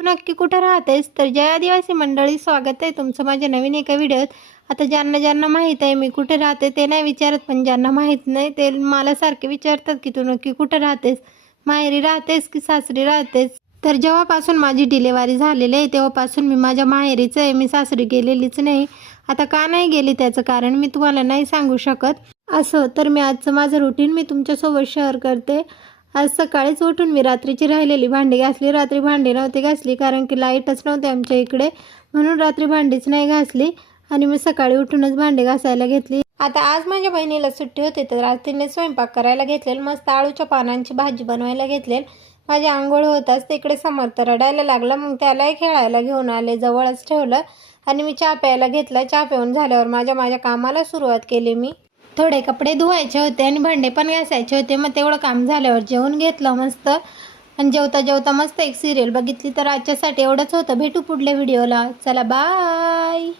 तू नक्की कुठं राहतेस? तर जय आदिवासी मंडळी, स्वागत आहे तुमचं माझ्या नवीन एका व्हिडिओत. आता ज्यांना ज्यांना माहीत आहे मी कुठे राहते ते नाही विचारत, पण ज्यांना माहीत नाही ते मला सारखे विचारतात की तू नक्की कुठं राहतेस, माहेरी राहतेस की सासरी राहतेस. तर जेव्हापासून माझी डिलेवरी झालेली आहे तेव्हापासून मी माझ्या माहेरीच आहे, मी सासरी गेलेलीच नाही. आता का नाही गेली त्याचं कारण मी तुम्हाला नाही सांगू शकत. असं तर मी आजचं माझं रुटीन मी तुमच्यासोबत शेअर करते. आज सकाळीच उठून मी रात्रीची राहिलेली भांडी घासली. रात्री भांडी नव्हती घासली कारण की लाईटच नव्हते आमच्या इकडे, म्हणून रात्री भांडीच नाही घासली आणि मी सकाळी उठूनच भांडी घासायला घेतली. आता आज माझ्या बहिणीला सुट्टी होती तर आज तिने स्वयंपाक करायला घेतलेलं. मस्त आळूच्या पानांची भाजी बनवायला घेतलेली. माझी आंघोळ होताच तिकडे समर्थ रडायला लागला, मग त्यालाही खेळायला घेऊन आले, जवळच ठेवलं आणि मी चहा प्यायला घेतला. चहा पिऊन झाल्यावर माझ्या कामाला सुरुवात केली. मी थोडे कपडे धुवायचे होते आणि भांडे पण घासायचे होते. मग तेवढं काम झाल्यावर जेवून घेतलं मस्त आणि जेवता जेवता मस्त एक सिरियल बघितली. तर आजच्यासाठी एवढंच होतं. भेटू पुढल्या व्हिडिओला. चला बाय.